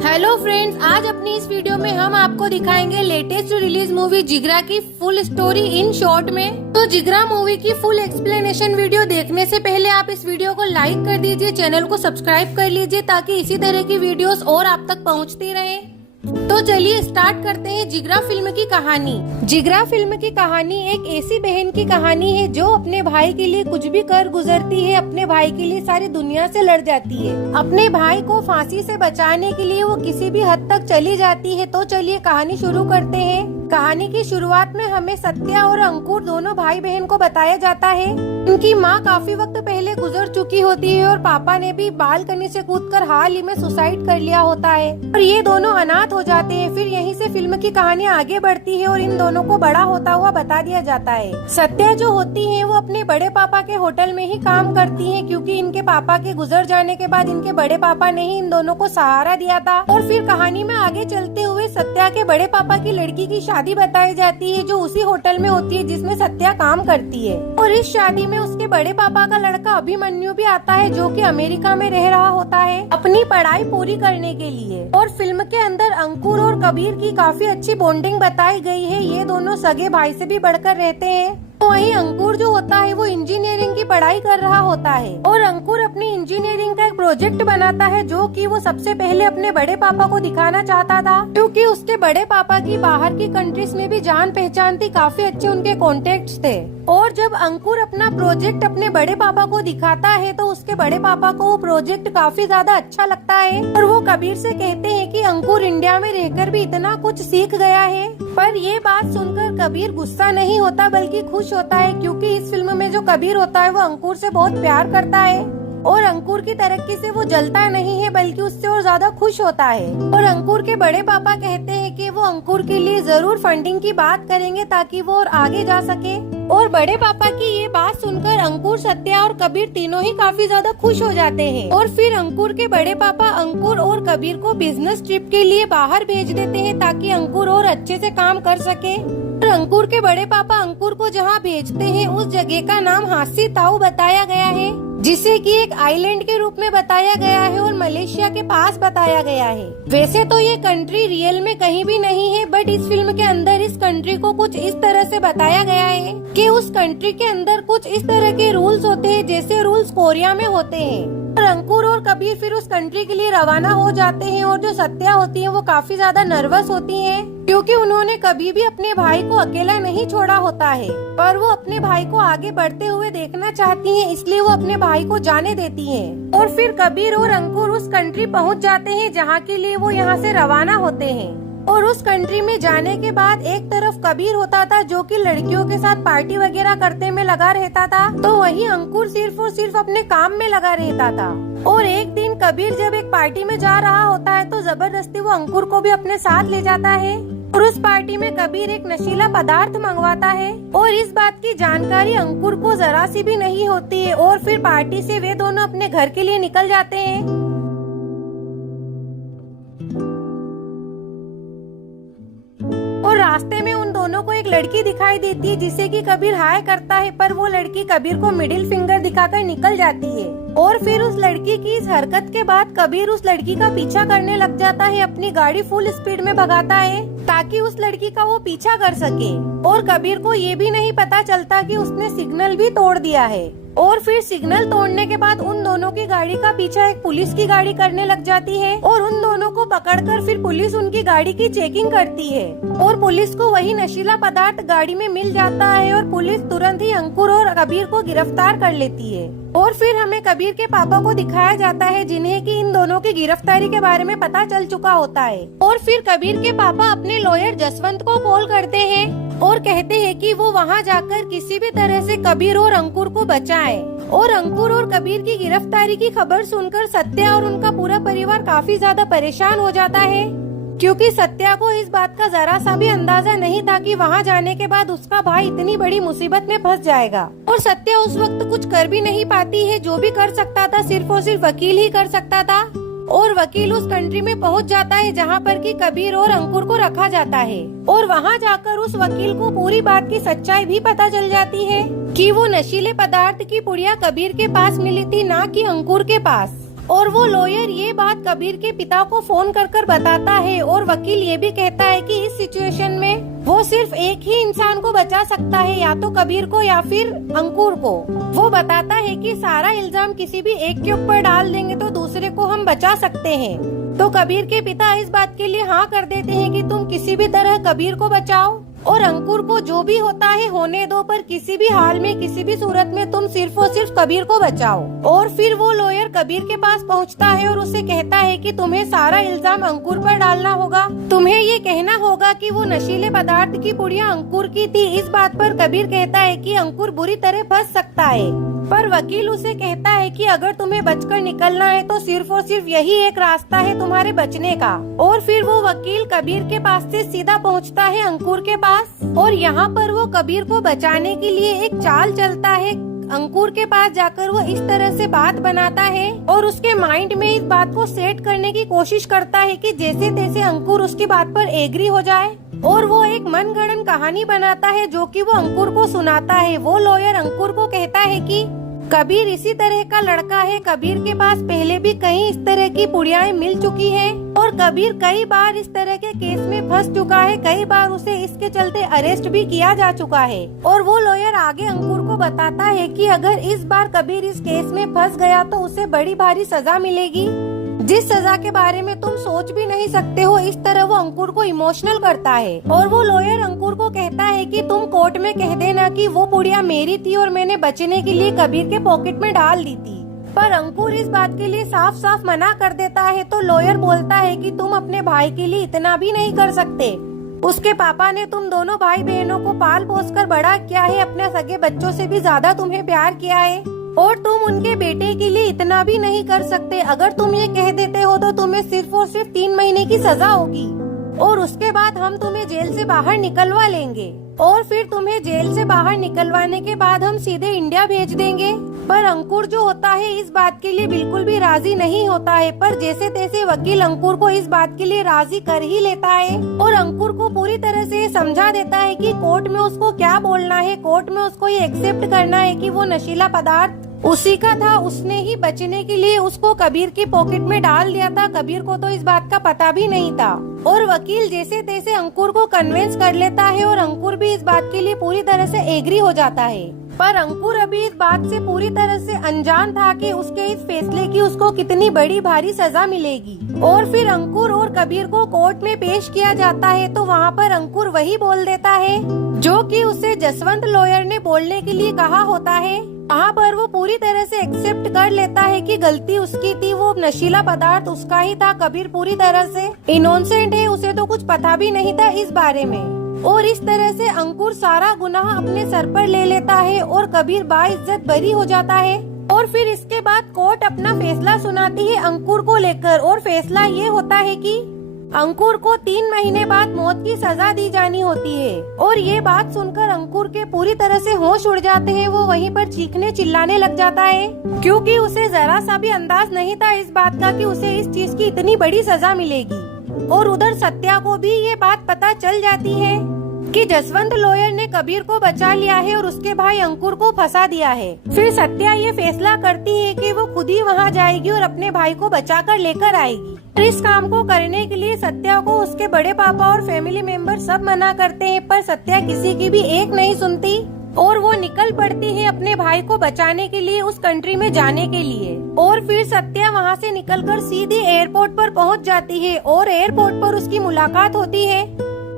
Hello friends, आज अपनी इस वीडियो में हम आपको दिखाएंगे लेटेस्ट रिलीज मूवी जिगरा की फुल स्टोरी इन शॉर्ट में। तो जिगरा मूवी की फुल एक्सप्लेनेशन वीडियो देखने से पहले आप इस वीडियो को लाइक कर दीजिए, चैनल को सब्सक्राइब कर लीजिए ताकि इसी तरह की वीडियोस और आप तक पहुंचती रहे। तो चलिए स्टार्ट करते हैं जिगरा फिल्म की कहानी। जिगरा फिल्म की कहानी एक ऐसी बहन की कहानी है जो अपने भाई के लिए कुछ भी कर गुजरती है, अपने भाई के लिए सारी दुनिया से लड़ जाती है। अपने भाई को फांसी से बचाने के लिए वो किसी भी हद तक चली जाती है। तो चलिए कहानी शुरू करते हैं। कहानी की शुरुआत में हमें सत्या और अंकुर दोनों भाई बहन को बताया जाता है। उनकी माँ काफी वक्त पहले गुजर चुकी होती है और पापा ने भी बालकनी से कूदकर हाल ही में सुसाइड कर लिया होता है और ये दोनों अनाथ हो जाते हैं। फिर यहीं से फिल्म की कहानी आगे बढ़ती है और इन दोनों को बड़ा होता हुआ बता दिया जाता है। सत्या जो होती है वो अपने बड़े पापा के होटल में ही काम करती है, क्योंकि इनके पापा के गुजर जाने के बाद इनके बड़े पापा ने ही इन दोनों को सहारा दिया था। और फिर कहानी में आगे चलते हुए सत्या के बड़े पापा की लड़की की शादी बताई जाती है जो उसी होटल में होती है जिसमें सत्या काम करती है। और इस शादी में उसके बड़े पापा का लड़का अभिमन्यु भी आता है जो कि अमेरिका में रह रहा होता है अपनी पढ़ाई पूरी करने के लिए। और फिल्म के अंदर अंकुर और कबीर की काफी अच्छी बॉन्डिंग बताई गई है। ये दोनों सगे भाई से भी बढ़कर रहते हैं। तो वहीं अंकुर जो होता है वो इंजीनियरिंग की पढ़ाई कर रहा होता है और अंकुर अपनी इंजीनियरिंग का एक प्रोजेक्ट बनाता है जो कि वो सबसे पहले अपने बड़े पापा को दिखाना चाहता था, क्योंकि उसके बड़े पापा की बाहर की कंट्रीज में भी जान पहचान थी, काफी अच्छे उनके कॉन्टेक्ट्स थे। और जब अंकुर अपना प्रोजेक्ट अपने बड़े पापा को दिखाता है तो उसके बड़े पापा को वो प्रोजेक्ट काफी ज्यादा अच्छा लगता है और वो कबीर से कहते हैं कि अंकुर इंडिया में रहकर भी इतना कुछ सीख गया है। पर ये बात सुनकर कबीर गुस्सा नहीं होता बल्कि खुश होता है, क्योंकि इस फिल्म में जो कबीर होता है वो अंकुर से बहुत प्यार करता है और अंकुर की तरक्की से वो जलता नहीं है बल्कि उससे और ज्यादा खुश होता है। और अंकुर के बड़े पापा कहते हैं कि वो अंकुर के लिए जरूर फंडिंग की बात करेंगे ताकि वो और आगे जा सके। और बड़े पापा की ये बात सुनकर अंकुर, सत्या और कबीर तीनों ही काफी ज्यादा खुश हो जाते हैं। और फिर अंकुर के बड़े पापा अंकुर और कबीर को बिजनेस ट्रिप के लिए बाहर भेज देते हैं ताकि अंकुर और अच्छे से काम कर सके। और अंकुर के बड़े पापा अंकुर को जहाँ भेजते हैं उस जगह का नाम हासी ताऊ बताया गया है, जिसे कि एक आइलैंड के रूप में बताया गया है और मलेशिया के पास बताया गया है। वैसे तो ये कंट्री रियल में कहीं भी नहीं है, बट इस फिल्म के अंदर इस कंट्री को कुछ इस तरह से बताया गया है कि उस कंट्री के अंदर कुछ इस तरह के रूल्स होते हैं जैसे रूल्स कोरिया में होते हैं। और अंकुर और कबीर फिर उस कंट्री के लिए रवाना हो जाते हैं और जो सत्या होती है वो काफी ज्यादा नर्वस होती है, क्योंकि उन्होंने कभी भी अपने भाई को अकेला नहीं छोड़ा होता है, पर वो अपने भाई को आगे बढ़ते हुए देखना चाहती हैं, इसलिए वो अपने भाई को जाने देती हैं। और फिर कबीर और अंकुर उस कंट्री पहुंच जाते हैं जहां के लिए वो यहां से रवाना होते हैं। और उस कंट्री में जाने के बाद एक तरफ कबीर होता था जो कि लड़कियों के साथ पार्टी वगैरह करने में लगा रहता था, तो वहीं अंकुर सिर्फ और सिर्फ अपने काम में लगा रहता था। और एक दिन कबीर जब एक पार्टी में जा रहा होता है तो जबरदस्ती वो अंकुर को भी अपने साथ ले जाता है और उस पार्टी में कबीर एक नशीला पदार्थ मंगवाता है और इस बात की जानकारी अंकुर को जरा सी भी नहीं होती है। और फिर पार्टी से वे दोनों अपने घर के लिए निकल जाते हैं। और रास्ते में उन दोनों को एक लड़की दिखाई देती है जिसे कि कबीर हाय करता है, पर वो लड़की कबीर को मिडिल फिंगर दिखाकर निकल जाती है। और फिर उस लड़की की इस हरकत के बाद कबीर उस लड़की का पीछा करने लग जाता है, अपनी गाड़ी फुल स्पीड में भगाता है ताकि उस लड़की का वो पीछा कर सके। और कबीर को ये भी नहीं पता चलता कि उसने सिग्नल भी तोड़ दिया है। और फिर सिग्नल तोड़ने के बाद उन दोनों की गाड़ी का पीछा एक पुलिस की गाड़ी करने लग जाती है और उन दोनों को पकड़कर फिर पुलिस उनकी गाड़ी की चेकिंग करती है और पुलिस को वही नशीला पदार्थ गाड़ी में मिल जाता है और पुलिस तुरंत ही अंकुर और कबीर को गिरफ्तार कर लेती है। और फिर हमें कबीर के पापा को दिखाया जाता है जिन्हें कि इन दोनों की गिरफ्तारी के बारे में पता चल चुका होता है। और फिर कबीर के पापा अपने लॉयर जसवंत को कॉल करते हैं और कहते हैं कि वो वहां जाकर किसी भी तरह से कबीर और अंकुर को बचाएं। और अंकुर और कबीर की गिरफ्तारी की खबर सुनकर सत्या और उनका पूरा परिवार काफी ज्यादा परेशान हो जाता है, क्योंकि सत्या को इस बात का जरा सा भी अंदाजा नहीं था कि वहां जाने के बाद उसका भाई इतनी बड़ी मुसीबत में फंस जाएगा। और सत्या उस वक्त कुछ कर भी नहीं पाती है, जो भी कर सकता था सिर्फ और सिर्फ वकील ही कर सकता था। और वकील उस कंट्री में पहुंच जाता है जहां पर कि कबीर और अंकुर को रखा जाता है और वहां जाकर उस वकील को पूरी बात की सच्चाई भी पता चल जाती है कि वो नशीले पदार्थ की पुड़िया कबीर के पास मिली थी, ना कि अंकुर के पास। और वो लॉयर ये बात कबीर के पिता को फोन कर बताता है और वकील ये भी कहता है कि इस सिचुएशन में वो सिर्फ एक ही इंसान को बचा सकता है, या तो कबीर को या फिर अंकुर को। वो बताता है कि सारा इल्जाम किसी भी एक के ऊपर डाल देंगे तो दूसरे को हम बचा सकते हैं। तो कबीर के पिता इस बात के लिए हाँ कर देते हैं कि तुम किसी भी तरह कबीर को बचाओ और अंकुर को जो भी होता है होने दो, पर किसी भी हाल में किसी भी सूरत में तुम सिर्फ और सिर्फ कबीर को बचाओ। और फिर वो लॉयर कबीर के पास पहुंचता है और उसे कहता है कि तुम्हें सारा इल्जाम अंकुर पर डालना होगा, तुम्हें ये कहना होगा कि वो नशीले पदार्थ की पुड़िया अंकुर की थी। इस बात पर कबीर कहता है कि अंकुर बुरी तरह फंस सकता है, पर वकील उसे कहता है कि अगर तुम्हें बचकर निकलना है तो सिर्फ और सिर्फ यही एक रास्ता है तुम्हारे बचने का। और फिर वो वकील कबीर के पास से सीधा पहुंचता है अंकुर के पास और यहाँ पर वो कबीर को बचाने के लिए एक चाल चलता है। अंकुर के पास जाकर वो इस तरह से बात बनाता है और उसके माइंड में इस बात को सेट करने की कोशिश करता है कि जैसे तैसे अंकुर उसकी बात पर एग्री हो जाए। और वो एक मनगढ़ंत कहानी बनाता है जो कि वो अंकुर को सुनाता है। वो लॉयर अंकुर को कहता है कि कबीर इसी तरह का लड़का है, कबीर के पास पहले भी कई इस तरह की पुड़ियाएं मिल चुकी हैं और कबीर कई बार इस तरह के केस में फंस चुका है, कई बार उसे इसके चलते अरेस्ट भी किया जा चुका है। और वो लॉयर आगे अंकुर को बताता है कि अगर इस बार कबीर इस केस में फंस गया तो उसे बड़ी भारी सजा मिलेगी, जिस सजा के बारे में तुम सोच भी नहीं सकते हो। इस तरह वो अंकुर को इमोशनल करता है और वो लॉयर अंकुर को कहता है कि तुम कोर्ट में कह देना कि वो पुड़िया मेरी थी और मैंने बचने के लिए कबीर के पॉकेट में डाल दी थी। पर अंकुर इस बात के लिए साफ साफ मना कर देता है। तो लॉयर बोलता है कि तुम अपने भाई के लिए इतना भी नहीं कर सकते, उसके पापा ने तुम दोनों भाई बहनों को पाल पोस कर बड़ा किया है, अपने सगे बच्चों से भी ज्यादा तुम्हें प्यार किया है और तुम उनके बेटे के लिए इतना भी नहीं कर सकते। अगर तुम ये कह देते हो तो तुम्हें सिर्फ और सिर्फ 3 महीने की सजा होगी और उसके बाद हम तुम्हें जेल से बाहर निकलवा लेंगे और फिर तुम्हें जेल से बाहर निकलवाने के बाद हम सीधे इंडिया भेज देंगे। पर अंकुर जो होता है इस बात के लिए बिल्कुल भी राजी नहीं होता है, पर जैसे तैसे वकील अंकुर को इस बात के लिए राजी कर ही लेता है और अंकुर को पूरी तरह से समझा देता है कि कोर्ट में उसको क्या बोलना है। कोर्ट में उसको ये एक्सेप्ट करना है कि वो नशीला पदार्थ उसी का था, उसने ही बचने के लिए उसको कबीर की पॉकेट में डाल दिया था। कबीर को तो इस बात का पता भी नहीं था। और वकील जैसे तैसे अंकुर को कन्विंस कर लेता है और अंकुर भी इस बात के लिए पूरी तरह से एग्री हो जाता है। पर अंकुर अभी इस बात से पूरी तरह से अनजान था कि उसके इस फैसले की उसको कितनी बड़ी भारी सजा मिलेगी। और फिर अंकुर और कबीर को कोर्ट में पेश किया जाता है तो वहाँ पर अंकुर वही बोल देता है जो कि उसे जसवंत लॉयर ने बोलने के लिए कहा होता है। वहाँ पर वो पूरी तरह से एक्सेप्ट कर लेता है कि गलती उसकी थी, वो नशीला पदार्थ उसका ही था। कबीर पूरी तरह से इनोसेंट है, उसे तो कुछ पता भी नहीं था इस बारे में। और इस तरह से अंकुर सारा गुनाह अपने सर पर ले लेता है और कबीर बाइज्जत बरी हो जाता है। और फिर इसके बाद कोर्ट अपना फैसला सुनाती है अंकुर को लेकर और फैसला ये होता है कि अंकुर को 3 महीने बाद मौत की सजा दी जानी होती है। और ये बात सुनकर अंकुर के पूरी तरह से होश उड़ जाते हैं। वो वहीं पर चीखने चिल्लाने लग जाता है क्योंकि उसे जरा सा भी अंदाज नहीं था इस बात का कि उसे इस चीज की इतनी बड़ी सजा मिलेगी। और उधर सत्या को भी ये बात पता चल जाती है कि जसवंत लॉयर ने कबीर को बचा लिया है और उसके भाई अंकुर को फंसा दिया है। फिर सत्या ये फैसला करती है कि वो खुद ही वहाँ जाएगी और अपने भाई को बचा कर लेकर आएगी। इस काम को करने के लिए सत्या को उसके बड़े पापा और फैमिली मेंबर सब मना करते हैं, पर सत्या किसी की भी एक नहीं सुनती और वो निकल पड़ती है अपने भाई को बचाने के लिए उस कंट्री में जाने के लिए। और फिर सत्या वहाँ से निकलकर सीधी एयरपोर्ट पर पहुँच जाती है और एयरपोर्ट पर उसकी मुलाकात होती है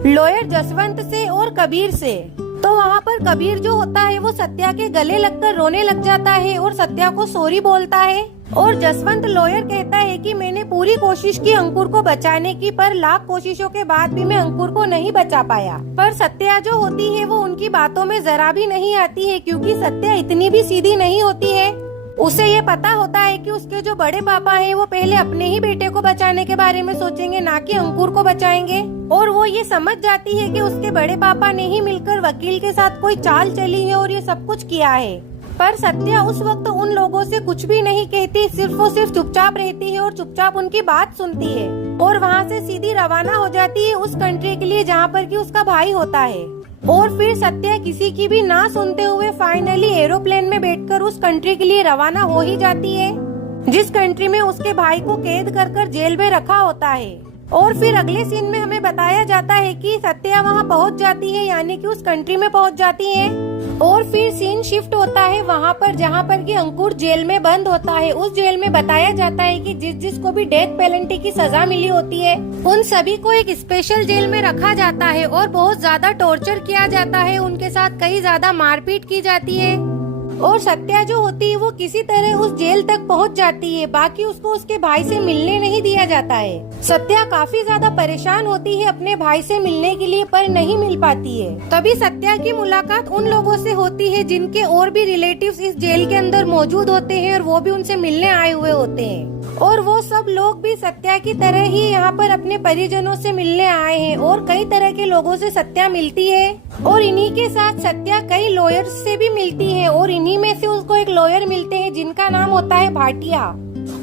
लॉयर जसवंत से और कबीर से। तो वहाँ पर कबीर जो होता है वो सत्या के गले लगकर रोने लग जाता है और सत्या को सॉरी बोलता है। और जसवंत लॉयर कहता है कि मैंने पूरी कोशिश की अंकुर को बचाने की, पर लाख कोशिशों के बाद भी मैं अंकुर को नहीं बचा पाया। पर सत्या जो होती है वो उनकी बातों में जरा भी नहीं आती है क्योंकि सत्या इतनी भी सीधी नहीं होती है। उसे ये पता होता है कि उसके जो बड़े पापा हैं वो पहले अपने ही बेटे को बचाने के बारे में सोचेंगे, ना कि अंकुर को बचाएंगे। और वो ये समझ जाती है कि उसके बड़े पापा ने ही मिलकर वकील के साथ कोई चाल चली है और ये सब कुछ किया है। पर सत्या उस वक्त उन लोगों से कुछ भी नहीं कहती, सिर्फ और सिर्फ चुपचाप रहती है और चुपचाप उनकी बात सुनती है और वहाँ से सीधी रवाना हो जाती है उस कंट्री के लिए जहाँ पर कि उसका भाई होता है। और फिर सत्या किसी की भी ना सुनते हुए फाइनली एरोप्लेन में बैठकर उस कंट्री के लिए रवाना हो ही जाती है। जिस कंट्री में उसके भाई को कैद कर जेल में रखा होता है। और फिर अगले सीन में हमें बताया जाता है कि सत्या वहाँ पहुँच जाती है, यानी कि उस कंट्री में पहुँच जाती है। और फिर सीन शिफ्ट होता है वहाँ पर जहाँ पर कि अंकुर जेल में बंद होता है। उस जेल में बताया जाता है कि जिसको भी डेथ पेनल्टी की सजा मिली होती है उन सभी को एक स्पेशल जेल में रखा जाता है और बहुत ज्यादा टॉर्चर किया जाता है। उनके साथ कई ज्यादा मारपीट की जाती है और सत्या जो होती है वो किसी तरह उस जेल तक पहुंच जाती है। बाकी उसको उसके भाई से मिलने नहीं दिया जाता है। सत्या काफी ज्यादा परेशान होती है अपने भाई से मिलने के लिए, पर नहीं मिल पाती है। तभी सत्या की मुलाकात उन लोगों से होती है जिनके और भी रिलेटिव्स इस जेल के अंदर मौजूद होते हैं और वो भी उनसे मिलने आए हुए होते हैं। और वो सब लोग भी सत्या की तरह ही यहाँ पर अपने परिजनों से मिलने आए हैं और कई तरह के लोगों से सत्या मिलती है। और इन्हीं के साथ सत्या कई लॉयर्स से भी मिलती है और इन्हीं में से उसको एक लॉयर मिलते हैं जिनका नाम होता है भाटिया।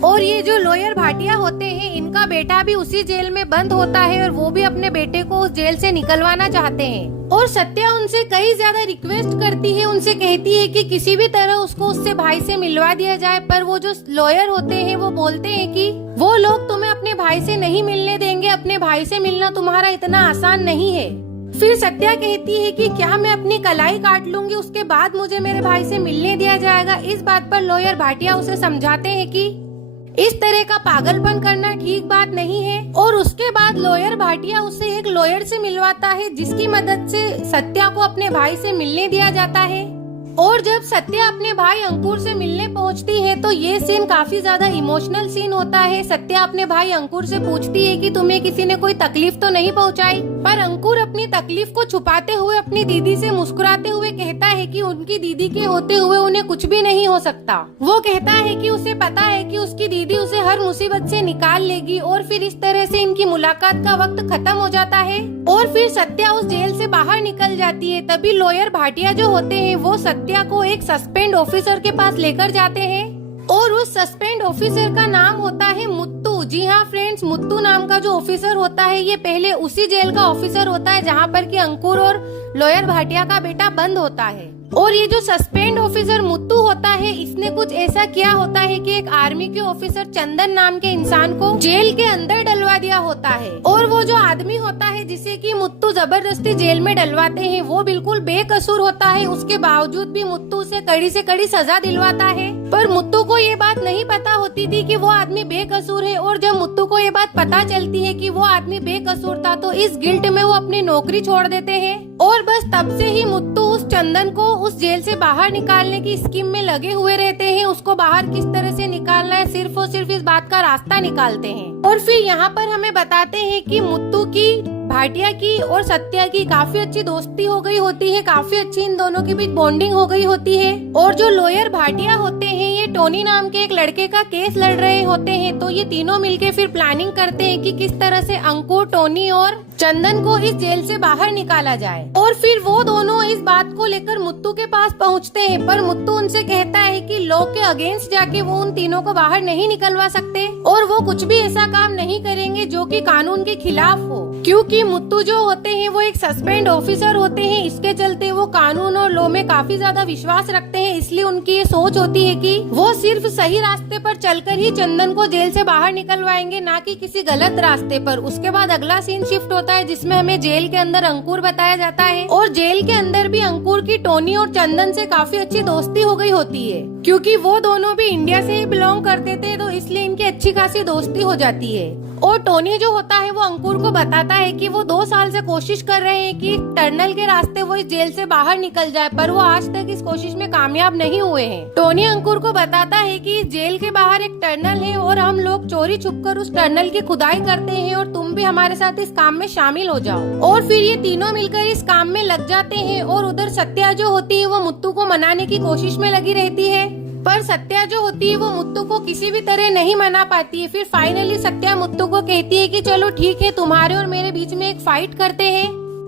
और ये जो लॉयर भाटिया होते हैं इनका बेटा भी उसी जेल में बंद होता है और वो भी अपने बेटे को उस जेल से निकलवाना चाहते हैं। और सत्या उनसे कई ज्यादा रिक्वेस्ट करती है, उनसे कहती है कि किसी भी तरह उसको उससे भाई से मिलवा दिया जाए। पर वो जो लॉयर होते हैं वो बोलते हैं कि वो लोग तुम्हें अपने भाई से नहीं मिलने देंगे, अपने भाई से मिलना तुम्हारा इतना आसान नहीं है। फिर सत्या कहती है कि क्या मैं अपनी कलाई काट लूंगी, उसके बाद मुझे मेरे भाई से मिलने दिया जाएगा। इस बात पर लॉयर भाटिया उसे समझाते हैं कि इस तरह का पागलपन करना ठीक बात नहीं है। और उसके बाद लॉयर भाटिया उसे एक लॉयर से मिलवाता है जिसकी मदद से सत्या को अपने भाई से मिलने दिया जाता है। और जब सत्या अपने भाई अंकुर से मिलने पहुंचती है तो ये सीन काफी ज्यादा इमोशनल सीन होता है। सत्या अपने भाई अंकुर से पूछती है कि तुम्हें किसी ने कोई तकलीफ तो नहीं पहुंचाई, पर अंकुर अपनी तकलीफ को छुपाते हुए अपनी दीदी से मुस्कुराते हुए कहता है कि उनकी दीदी के होते हुए उन्हें कुछ भी नहीं हो सकता। वो कहता है कि उसे पता है कि उसकी दीदी उसे हर मुसीबत से निकाल लेगी। और फिर इस तरह से इनकी मुलाकात का वक्त खत्म हो जाता है और फिर सत्या उस जेल से बाहर निकल जाती है। तभी लॉयर भाटिया जो होते हैं वो सत्या को एक सस्पेंड ऑफिसर के पास लेकर जाते हैं और उस सस्पेंड ऑफिसर का नाम होता है मुत्तू। जी हाँ फ्रेंड्स, मुत्तू नाम का जो ऑफिसर होता है ये पहले उसी जेल का ऑफिसर होता है जहाँ पर कि अंकुर और लॉयर भाटिया का बेटा बंद होता है। और ये जो सस्पेंड ऑफिसर मुत्तू होता है इसने कुछ ऐसा किया होता है कि एक आर्मी के ऑफिसर चंदन नाम के इंसान को जेल के अंदर डलवा दिया होता है। और वो जो आदमी होता है जिसे कि मुत्तू जबरदस्ती जेल में डलवाते हैं वो बिल्कुल बेकसूर होता है। उसके बावजूद भी मुत्तू से कड़ी सजा दिलवाता है। पर मुत्तू को ये बात नहीं पता होती थी कि वो आदमी बेकसूर है। और जब मुत्तू को ये बात पता चलती है कि वो आदमी बेकसूर था तो इस गिल्ट में वो अपनी नौकरी छोड़ देते हैं। और बस तब से ही मुत्तू उस चंदन को उस जेल से बाहर निकालने की स्कीम में लगे हुए रहते हैं। उसको बाहर किस तरह से निकालना है सिर्फ और सिर्फ इस बात का रास्ता निकालते हैं। और फिर यहाँ पर हमें बताते हैं कि मुत्तू की भाटिया की और सत्या की काफी अच्छी दोस्ती हो गई होती है, काफी अच्छी इन दोनों के बीच बॉन्डिंग हो गई होती है। और जो लॉयर भाटिया होते हैं ये टोनी नाम के एक लड़के का केस लड़ रहे होते हैं। तो ये तीनों मिलके फिर प्लानिंग करते हैं कि किस तरह से अंकुर, टोनी और चंदन को इस जेल से बाहर निकाला जाए। और फिर वो दोनों इस बात को लेकर मुत्तू के पास पहुंचते हैं। पर मुत्तू उनसे कहता है कि लॉ के अगेंस्ट जाके वो उन तीनों को बाहर नहीं निकलवा सकते और वो कुछ भी ऐसा काम नहीं करेंगे जो कि कानून के खिलाफ हो, क्योंकि मुत्तू जो होते हैं वो एक सस्पेंड ऑफिसर होते हैं। इसके चलते वो कानून और लॉ में काफी ज्यादा विश्वास रखते हैं। इसलिए उनकी ये सोच होती है कि वो सिर्फ सही रास्ते पर चलकर ही चंदन को जेल से बाहर निकलवाएंगे, ना कि किसी गलत रास्ते पर। उसके बाद अगला सीन शिफ्ट होता है जिसमें हमें जेल के अंदर अंकुर बताया जाता है। और जेल के अंदर भी अंकुर की टोनी और चंदन से काफी अच्छी दोस्ती हो गई होती है, क्योंकि वो दोनों भी इंडिया से ही बिलोंग करते थे तो इसलिए इनकी अच्छी खासी दोस्ती हो जाती है। और टोनी जो होता है वो अंकुर को बताता है कि वो 2 साल से कोशिश कर रहे हैं कि टनल के रास्ते वो इस जेल से बाहर निकल जाए, पर वो आज तक इस कोशिश में कामयाब नहीं हुए हैं। टोनी अंकुर को बताता है कि इस जेल के बाहर एक टनल है और हम लोग चोरी छुपकर उस टनल की खुदाई करते हैं और तुम भी हमारे साथ इस काम में शामिल हो जाओ। और फिर ये तीनों मिलकर इस काम में लग जाते हैं। और उधर सत्या जो होती है वो मुत्तू को मनाने की कोशिश में लगी रहती है, पर सत्या जो होती है वो मुत्तू को किसी भी तरह नहीं मना पाती है। फिर फाइनली सत्या मुत्तू को कहती है कि चलो ठीक है, तुम्हारे और मेरे बीच में एक फाइट करते हैं,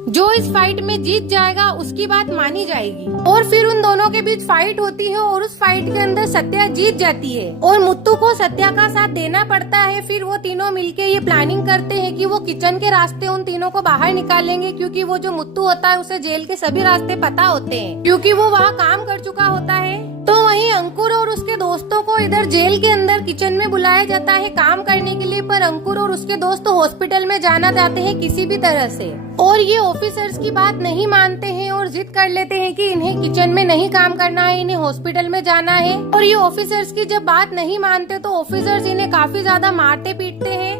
जो इस फाइट में जीत जाएगा उसकी बात मानी जाएगी। और फिर उन दोनों के बीच फाइट होती है और उस फाइट के अंदर सत्या जीत जाती है और मुत्तू को सत्या का साथ देना पड़ता है। फिर वो तीनों मिलके ये प्लानिंग करते हैं कि वो किचन के रास्ते उन तीनों को बाहर निकालेंगे, क्योंकि वो जो मुत्तू होता है उसे जेल के सभी रास्ते पता होते हैं, क्योंकि वो वहाँ काम कर चुका होता है। तो वहीं अंकुर और उसके दोस्तों को इधर जेल के अंदर किचन में बुलाया जाता है काम करने के लिए, पर अंकुर और उसके दोस्त हॉस्पिटल में जाना चाहते हैं किसी भी तरह से, और ये ऑफिसर्स की बात नहीं मानते हैं और जिद कर लेते हैं कि इन्हें किचन में नहीं काम करना है, इन्हें हॉस्पिटल में जाना है। और ये ऑफिसर्स की जब बात नहीं मानते तो ऑफिसर्स इन्हें काफी ज्यादा मारते पीटते हैं,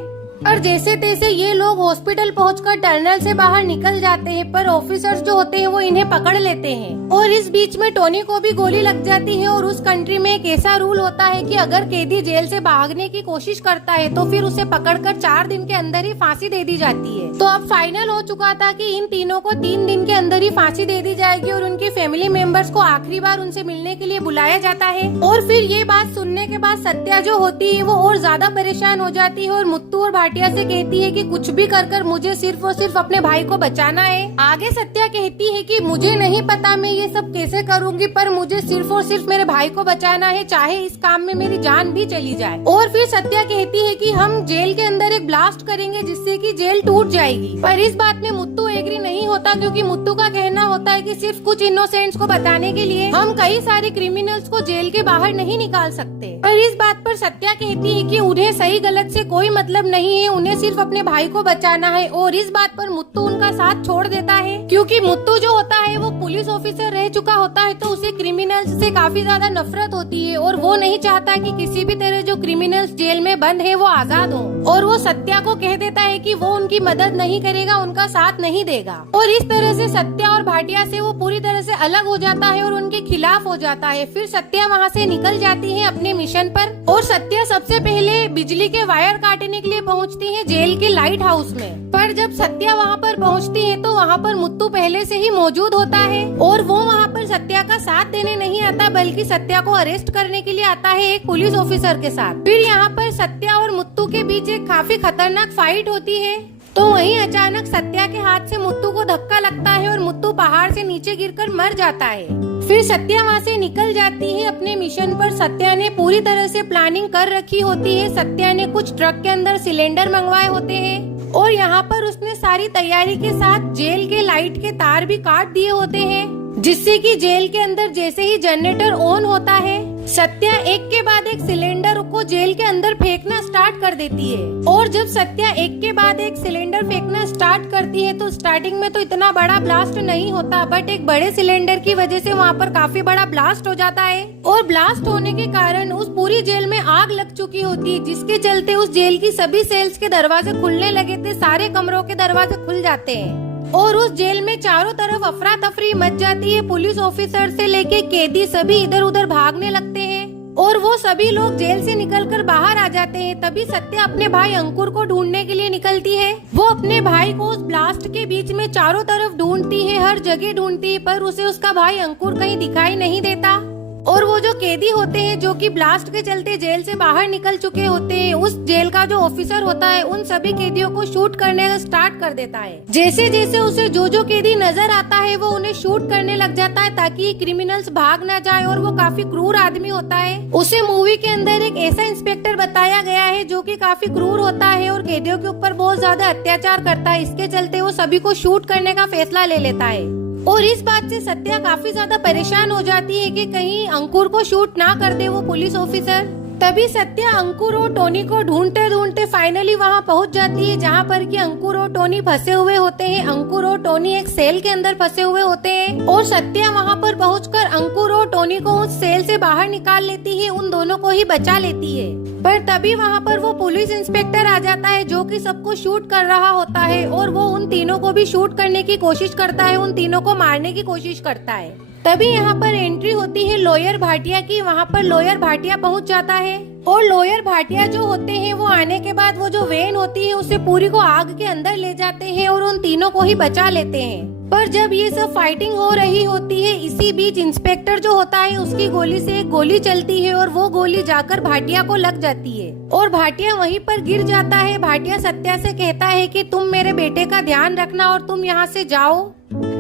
और जैसे तैसे ये लोग हॉस्पिटल पहुंचकर टनल से बाहर निकल जाते हैं, पर ऑफिसर्स जो होते हैं वो इन्हें पकड़ लेते हैं। और इस बीच में टोनी को भी गोली लग जाती है, और उस कंट्री में एक ऐसा रूल होता है कि अगर कैदी जेल से भागने की कोशिश करता है तो फिर उसे पकड़कर 4 दिन के अंदर ही फांसी दे दी जाती है। तो अब फाइनल हो चुका था कि इन तीनों को 3 दिन के अंदर ही फांसी दे दी जाएगी, और उनकी फैमिली मेंबर्स को आखिरी बार उनसे मिलने के लिए बुलाया जाता है। और फिर ये बात सुनने के बाद सत्या जो होती है वो और ज्यादा परेशान हो जाती है, और मुत्तू और भाटिया से कहती है कि कुछ भी कर मुझे सिर्फ और सिर्फ अपने भाई को बचाना है। आगे सत्या कहती है कि मुझे नहीं पता मैं ये सब कैसे करूंगी, पर मुझे सिर्फ और सिर्फ मेरे भाई को बचाना है, चाहे इस काम में मेरी जान भी चली जाए। और फिर सत्या कहती है कि हम जेल के अंदर एक ब्लास्ट करेंगे जिससे कि जेल टूट जाएगी, पर इस बात में मुत्तू एग्री नहीं होता, क्योंकि मुत्तू का कहना होता है कि सिर्फ कुछ इनोसेंट्स को बताने के लिए हम कई सारे क्रिमिनल्स को जेल के बाहर नहीं निकाल सकते। पर इस बात पर सत्या कहती है कि उन्हें सही गलत से कोई मतलब नहीं है, उन्हें सिर्फ अपने भाई को बचाना है। और इस बात पर मुत्तू उनका साथ छोड़ देता है, क्योंकि मुत्तू जो होता है वो पुलिस ऑफिसर रह चुका होता है, तो उसे क्रिमिनल्स से काफी ज्यादा नफरत होती है, और वो नहीं चाहता कि किसी भी तरह जो क्रिमिनल्स जेल में बंद है वो आजाद हो। और वो सत्या को कह देता है कि वो उनकी मदद नहीं करेगा, उनका साथ नहीं देगा। और इस तरह से सत्या और भाटिया से वो पूरी तरह से अलग हो जाता है और उनके खिलाफ हो जाता है। फिर सत्या वहाँ से निकल जाती है अपने मिशन पर, और सत्या सबसे पहले बिजली के वायर काटने के लिए पहुँचती है जेल के लाइट हाउस में। पर जब सत्या वहाँ पर पहुँचती है तो वहाँ पर मुत्तू पहले से ही मौजूद होता है, और वो वहाँ पर सत्या का साथ देने नहीं आता, बल्कि सत्या को अरेस्ट करने के लिए आता है एक पुलिस ऑफिसर के साथ। फिर यहाँ पर सत्या और मुत्तू के बीच एक काफी खतरनाक फाइट होती है। तो वहीं अचानक सत्या के हाथ से मुत्तू को धक्का लगता है और मुत्तू पहाड़ से नीचे गिरकर मर जाता है। फिर सत्या वहाँ से निकल जाती है अपने मिशन पर। सत्या ने पूरी तरह से प्लानिंग कर रखी होती है। सत्या ने कुछ ट्रक के अंदर सिलेंडर मंगवाए होते हैं, और यहाँ पर उसने सारी तैयारी के साथ जेल के लाइट के तार भी काट दिए होते हैं, जिससे कि जेल के अंदर जैसे ही जनरेटर ऑन होता है सत्या एक के बाद एक सिलेंडर को जेल के अंदर फेंकना स्टार्ट कर देती है। और जब सत्या एक के बाद एक सिलेंडर फेंकना स्टार्ट करती है तो स्टार्टिंग में तो इतना बड़ा ब्लास्ट नहीं होता, बट एक बड़े सिलेंडर की वजह से वहाँ पर काफी बड़ा ब्लास्ट हो जाता है। और ब्लास्ट होने के कारण उस पूरी जेल में आग लग चुकी होती है, जिसके चलते उस जेल की सभी सेल्स के दरवाजे खुलने लगे थे, सारे कमरों के दरवाजे खुल जाते हैं, और उस जेल में चारों तरफ अफरा तफरी मच जाती है। पुलिस ऑफिसर से लेके कैदी सभी इधर उधर भागने लगते हैं, और वो सभी लोग जेल से निकलकर बाहर आ जाते हैं। तभी सत्या अपने भाई अंकुर को ढूंढने के लिए निकलती है। वो अपने भाई को उस ब्लास्ट के बीच में चारों तरफ ढूंढती है, हर जगह ढूंढती है, पर उसे उसका भाई अंकुर कहीं दिखाई नहीं देता। और वो जो कैदी होते हैं जो कि ब्लास्ट के चलते जेल से बाहर निकल चुके होते हैं, उस जेल का जो ऑफिसर होता है उन सभी कैदियों को शूट करने का स्टार्ट कर देता है। जैसे जैसे उसे जो कैदी नजर आता है वो उन्हें शूट करने लग जाता है ताकि क्रिमिनल्स भाग ना जाए, और वो काफी क्रूर आदमी होता है। उसे मूवी के अंदर एक ऐसा इंस्पेक्टर बताया गया है जो कि काफी क्रूर होता है और कैदियों के ऊपर बहुत ज्यादा अत्याचार करता है। इसके चलते वो सभी को शूट करने का फैसला ले लेता है। और इस बात से सत्या काफी ज्यादा परेशान हो जाती है कि कहीं अंकुर को शूट ना कर दे वो पुलिस ऑफिसर। तभी सत्या अंकुर और टोनी को ढूंढते ढूंढते फाइनली वहाँ पहुँच जाती है जहाँ पर कि अंकुर और टोनी फंसे हुए होते हैं। अंकुर और टोनी एक सेल के अंदर फंसे हुए होते हैं, और सत्या वहाँ पर पहुँचकर अंकुर और टोनी को उस सेल से बाहर निकाल लेती है, उन दोनों को ही बचा लेती है। पर तभी वहाँ पर वो पुलिस इंस्पेक्टर आ जाता है जो कि सबको शूट कर रहा होता है, और वो उन तीनों को भी शूट करने की कोशिश करता है, उन तीनों को मारने की कोशिश करता है। तभी यहाँ पर एंट्री होती है लॉयर भाटिया की। वहाँ पर लॉयर भाटिया पहुँच जाता है, और लॉयर भाटिया जो होते हैं वो आने के बाद वो जो वेन होती है उसे पूरी को आग के अंदर ले जाते हैं और उन तीनों को ही बचा लेते हैं। पर जब ये सब फाइटिंग हो रही होती है, इसी बीच इंस्पेक्टर जो होता है उसकी गोली से एक गोली चलती है, और वो गोली जाकर भाटिया को लग जाती है और भाटिया वहीं पर गिर जाता है। भाटिया सत्या से कहता है कि तुम मेरे बेटे का ध्यान रखना और तुम यहाँ से जाओ,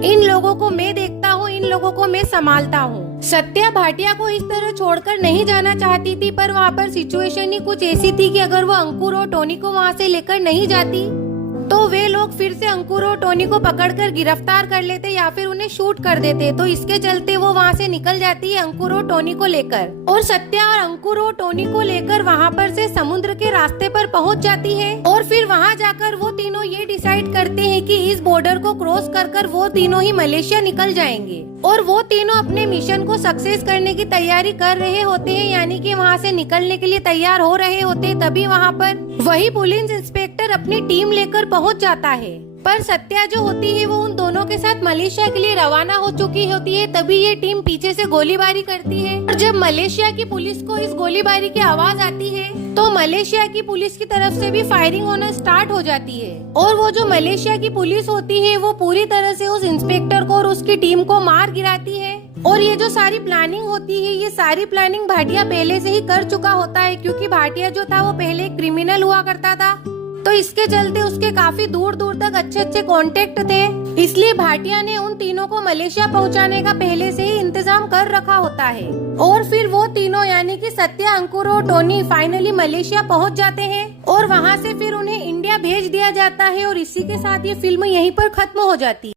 इन लोगों को मैं देखता हूँ, इन लोगों को मैं संभालता हूँ। सत्या भाटिया को इस तरह छोड़कर नहीं जाना चाहती थी, पर वहाँ पर सिचुएशन ही कुछ ऐसी थी कि अगर वो अंकुर और टोनी को वहाँ से लेकर नहीं जाती तो वे लोग लोग फिर से अंकुर और टोनी को पकड़कर गिरफ्तार कर लेते या फिर उन्हें शूट कर देते। तो इसके चलते वो वहाँ से निकल जाती है अंकुर और टोनी को लेकर, और सत्या और अंकुर और टोनी को लेकर वहाँ पर से समुद्र के रास्ते पर पहुँच जाती है। और फिर वहाँ जाकर वो तीनों ये डिसाइड करते हैं कि इस बॉर्डर को क्रॉस कर वो तीनों ही मलेशिया निकल जाएंगे। और वो तीनों अपने मिशन को सक्सेस करने की तैयारी कर रहे होते हैं, यानी कि वहाँ से निकलने के लिए तैयार हो रहे होते हैं। तभी वहाँ पर वही पुलिस इंस्पेक्टर अपनी टीम लेकर पहुँच जाता है। पर सत्या जो होती है वो उन दोनों के साथ मलेशिया के लिए रवाना हो चुकी होती है। तभी ये टीम पीछे से गोलीबारी करती है, और जब मलेशिया की पुलिस को इस गोलीबारी की आवाज आती है तो मलेशिया की पुलिस की तरफ से भी फायरिंग होना स्टार्ट हो जाती है। और वो जो मलेशिया की पुलिस होती है वो पूरी तरह से उस इंस्पेक्टर को और उसकी टीम को मार गिराती है। और ये जो सारी प्लानिंग होती है, ये सारी प्लानिंग भाटिया पहले से ही कर चुका होता है, क्योंकि भाटिया जो था वो पहले एक क्रिमिनल हुआ करता था। तो इसके चलते उसके काफी दूर दूर तक अच्छे अच्छे कांटेक्ट थे, इसलिए भाटिया ने उन तीनों को मलेशिया पहुंचाने का पहले से ही इंतजाम कर रखा होता है। और फिर वो तीनों यानी कि सत्या, अंकुर और टोनी फाइनली मलेशिया पहुंच जाते हैं, और वहां से फिर उन्हें इंडिया भेज दिया जाता है। और इसी के साथ ये फिल्म यहीं पर खत्म हो जाती है।